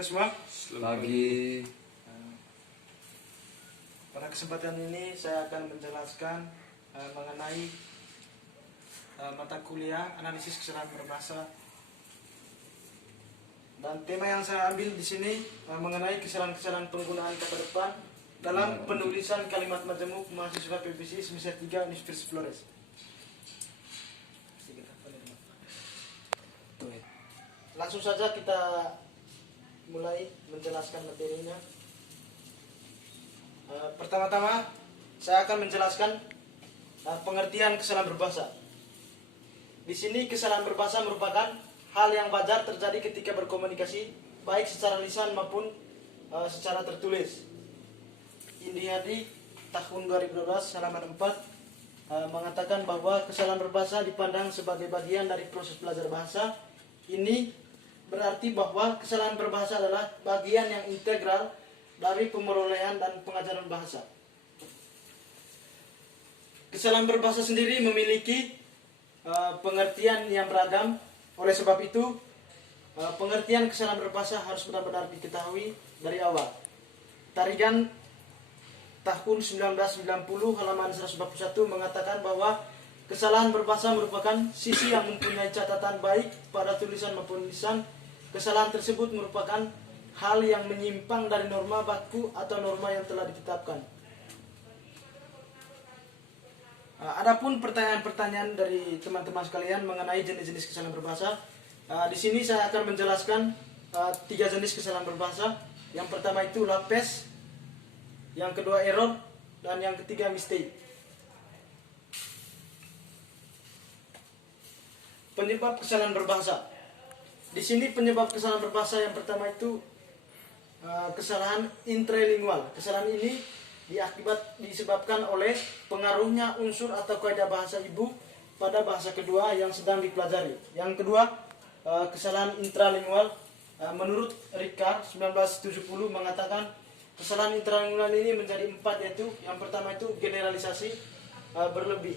kita semua. Pagi. Pada kesempatan ini saya akan menjelaskan mengenai mata kuliah analisis kesalahan berbahasa. Dan tema yang saya ambil di sini mengenai kesalahan-kesalahan penggunaan kata depan dalam penulisan kalimat majemuk mahasiswa PVC semester 3 Universitas Flores. Langsung saja kita mulai menjelaskan materinya. Pertama-tama saya akan menjelaskan pengertian kesalahan berbahasa. Di sini kesalahan berbahasa merupakan hal yang wajar terjadi ketika berkomunikasi baik secara lisan maupun secara tertulis. Indi Hadi tahun 2012 halaman 4 mengatakan bahwa kesalahan berbahasa dipandang sebagai bagian dari proses belajar bahasa. Ini berarti bahwa kesalahan berbahasa adalah bagian yang integral dari pemerolehan dan pengajaran bahasa. Kesalahan berbahasa sendiri memiliki pengertian yang beragam. Oleh sebab itu, pengertian kesalahan berbahasa harus benar-benar diketahui dari awal. Tarigan tahun 1990 halaman 141 mengatakan bahwa kesalahan berbahasa merupakan sisi yang mempunyai catatan baik pada tulisan maupun lisan. Kesalahan tersebut merupakan hal yang menyimpang dari norma baku atau norma yang telah ditetapkan. Adapun pertanyaan-pertanyaan dari teman-teman sekalian mengenai jenis-jenis kesalahan berbahasa, di sini saya akan menjelaskan 3 jenis kesalahan berbahasa. Yang pertama itu lapes, yang kedua error, dan yang ketiga mistake. Penyebab kesalahan berbahasa. Di sini penyebab kesalahan berbahasa yang pertama itu kesalahan intralingual. Kesalahan ini disebabkan oleh pengaruhnya unsur atau kaidah bahasa ibu pada bahasa kedua yang sedang dipelajari. Yang kedua, kesalahan intralingual. Menurut Ricard 1970 mengatakan kesalahan intralingual ini menjadi 4, yaitu yang pertama itu generalisasi berlebih.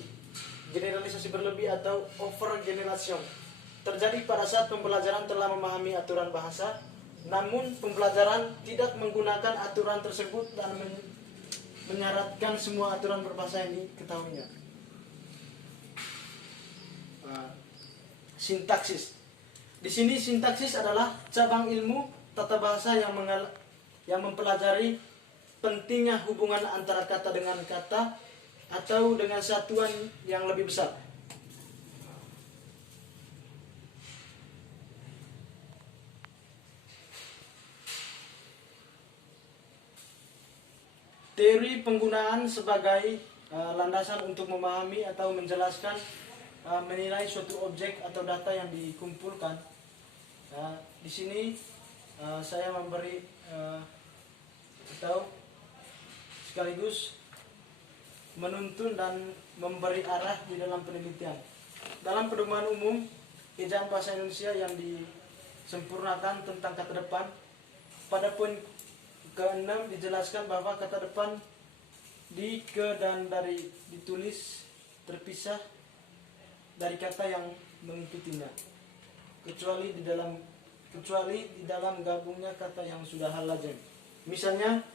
Generalisasi berlebih atau overgeneralization terjadi pada saat pembelajaran telah memahami aturan bahasa, namun pembelajaran tidak menggunakan aturan tersebut dan menyaratkan semua aturan berbahasa yang diketahuinya. Sintaksis. Di sini sintaksis adalah cabang ilmu tata bahasa yang mempelajari pentingnya hubungan antara kata dengan kata atau dengan satuan yang lebih besar. Teori penggunaan sebagai landasan untuk memahami atau menjelaskan menilai suatu objek atau data yang dikumpulkan. Di sini saya memberi atau sekaligus menuntun dan memberi arah di dalam penelitian. Dalam pedoman umum ejaan bahasa Indonesia yang disempurnakan tentang kata depan, pada poin ke-6 dijelaskan bahwa kata depan di, ke, dan dari ditulis terpisah dari kata yang mengikutinya, kecuali di dalam gabungnya kata yang sudah hal lazim. Misalnya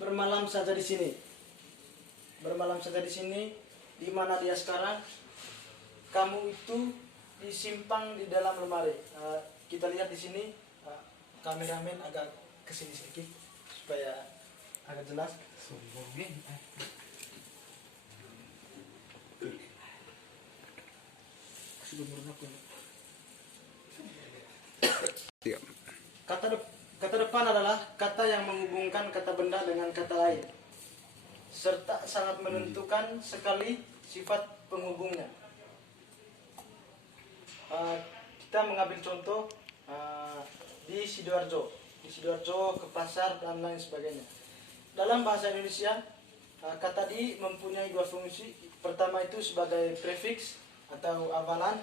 bermalam saja di sini. Bermalam saja di sini, di mana dia sekarang? Kamu itu disimpang di dalam lemari. Kita lihat di sini. Kameramen agak kesini sedikit supaya agak jelas. Kata depan adalah kata yang menghubungkan kata benda dengan kata lain, serta sangat menentukan sekali sifat penghubungnya. Kita mengambil contoh di Sidoarjo ke pasar dan lain sebagainya. Dalam bahasa Indonesia, kata di mempunyai 2 fungsi. Pertama itu sebagai prefix atau awalan,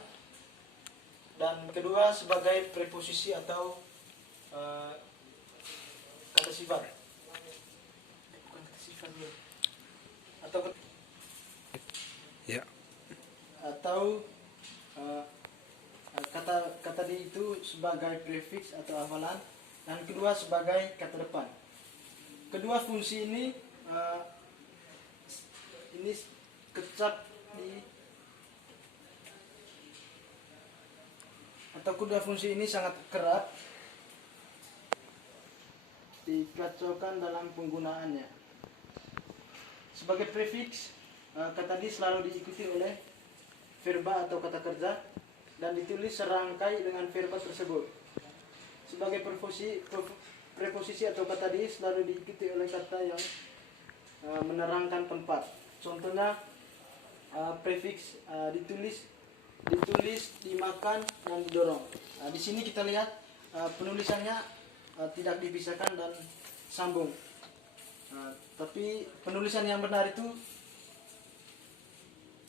dan kedua sebagai preposisi atau kata sifat. Bukan kata sifat ya. Atau kata di itu sebagai prefix atau hafalan, dan kedua sebagai kata depan. Kedua fungsi ini kecap di, atau kedua fungsi ini sangat kerap dikacaukan dalam penggunaannya. Sebagai prefix, kata di selalu diikuti oleh verba atau kata kerja dan ditulis serangkai dengan verba tersebut. Sebagai preposisi atau kata di selalu diikuti oleh kata yang menerangkan tempat. Contohnya prefix ditulis, dimakan, dan didorong. Di sini kita lihat penulisannya tidak dipisahkan dan sambung. Tapi penulisan yang benar itu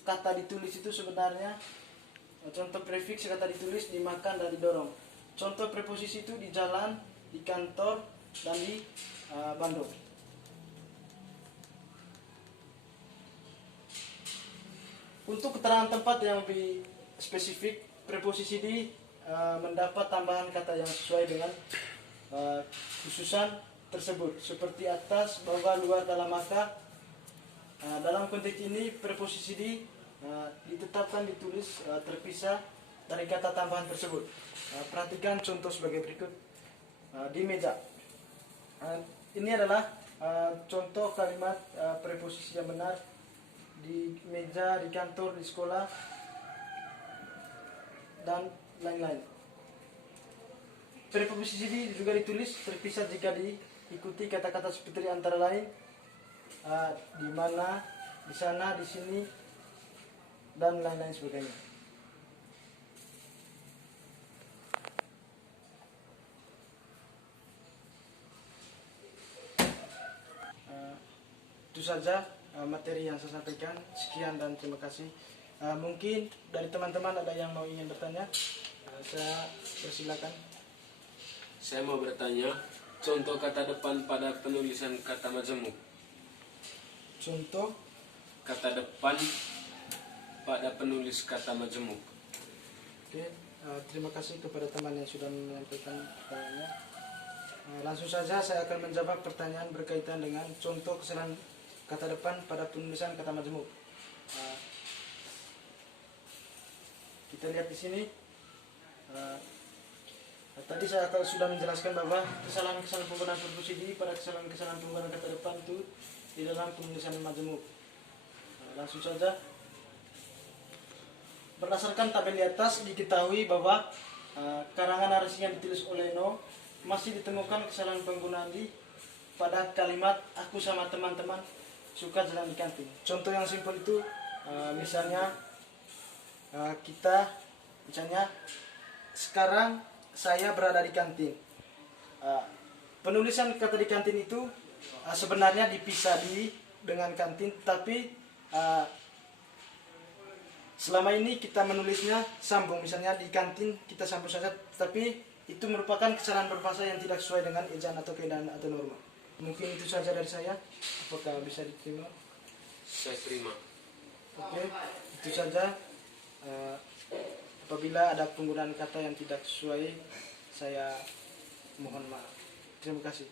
kata ditulis itu sebenarnya, contoh prefix kata ditulis, dimakan, dan didorong. Contoh preposisi itu di jalan, di kantor, dan di Bandung. Untuk keterangan tempat yang lebih spesifik, preposisi di mendapat tambahan kata yang sesuai dengan khususan tersebut, seperti atas, bawah, luar, dalam, maka. Dalam konteks ini preposisi di ditetapkan ditulis terpisah dari kata tambahan tersebut. Perhatikan contoh sebagai berikut. Di meja. Ini adalah contoh kalimat preposisi yang benar. Di meja, di kantor, di sekolah, dan lain-lain. Preposisi di juga ditulis terpisah jika diikuti kata-kata seperti antara lain di mana, di sana, di sini, dan lain-lain sebagainya. Itu saja materi yang saya sampaikan. Sekian dan terima kasih. Mungkin dari teman-teman ada yang ingin bertanya, saya persilakan. Saya mau bertanya, contoh kata depan pada penulisan kata majemuk. Contoh Kata depan pada penulis kata majemuk. Oke, terima kasih kepada teman yang sudah menyampaikan pertanyaannya. Langsung saja saya akan menjawab pertanyaan berkaitan dengan contoh kesalahan kata depan pada penulisan kata majemuk. Kita lihat di sini. Tadi saya sudah menjelaskan bahwa kesalahan-kesalahan penggunaan preposisi di pada kesalahan-kesalahan penggunaan kata depan itu di dalam penulisan majemuk. Langsung saja. Berdasarkan tabel di atas diketahui bahwa karangan narasi yang ditulis oleh No masih ditemukan kesalahan penggunaan di pada kalimat aku sama teman-teman suka jalan di kantin. Contoh yang simpel itu misalnya misalnya sekarang saya berada di kantin. Penulisan kata di kantin itu sebenarnya dipisah dengan kantin, tapi selama ini kita menulisnya sambung. Misalnya di kantin kita sambung saja, tapi itu merupakan kesalahan berbahasa yang tidak sesuai dengan ejaan atau keadaan atau norma. Mungkin itu saja dari saya. Apakah bisa diterima? Saya terima. Oke, itu saja. Apabila ada penggunaan kata yang tidak sesuai, saya mohon maaf. Terima kasih.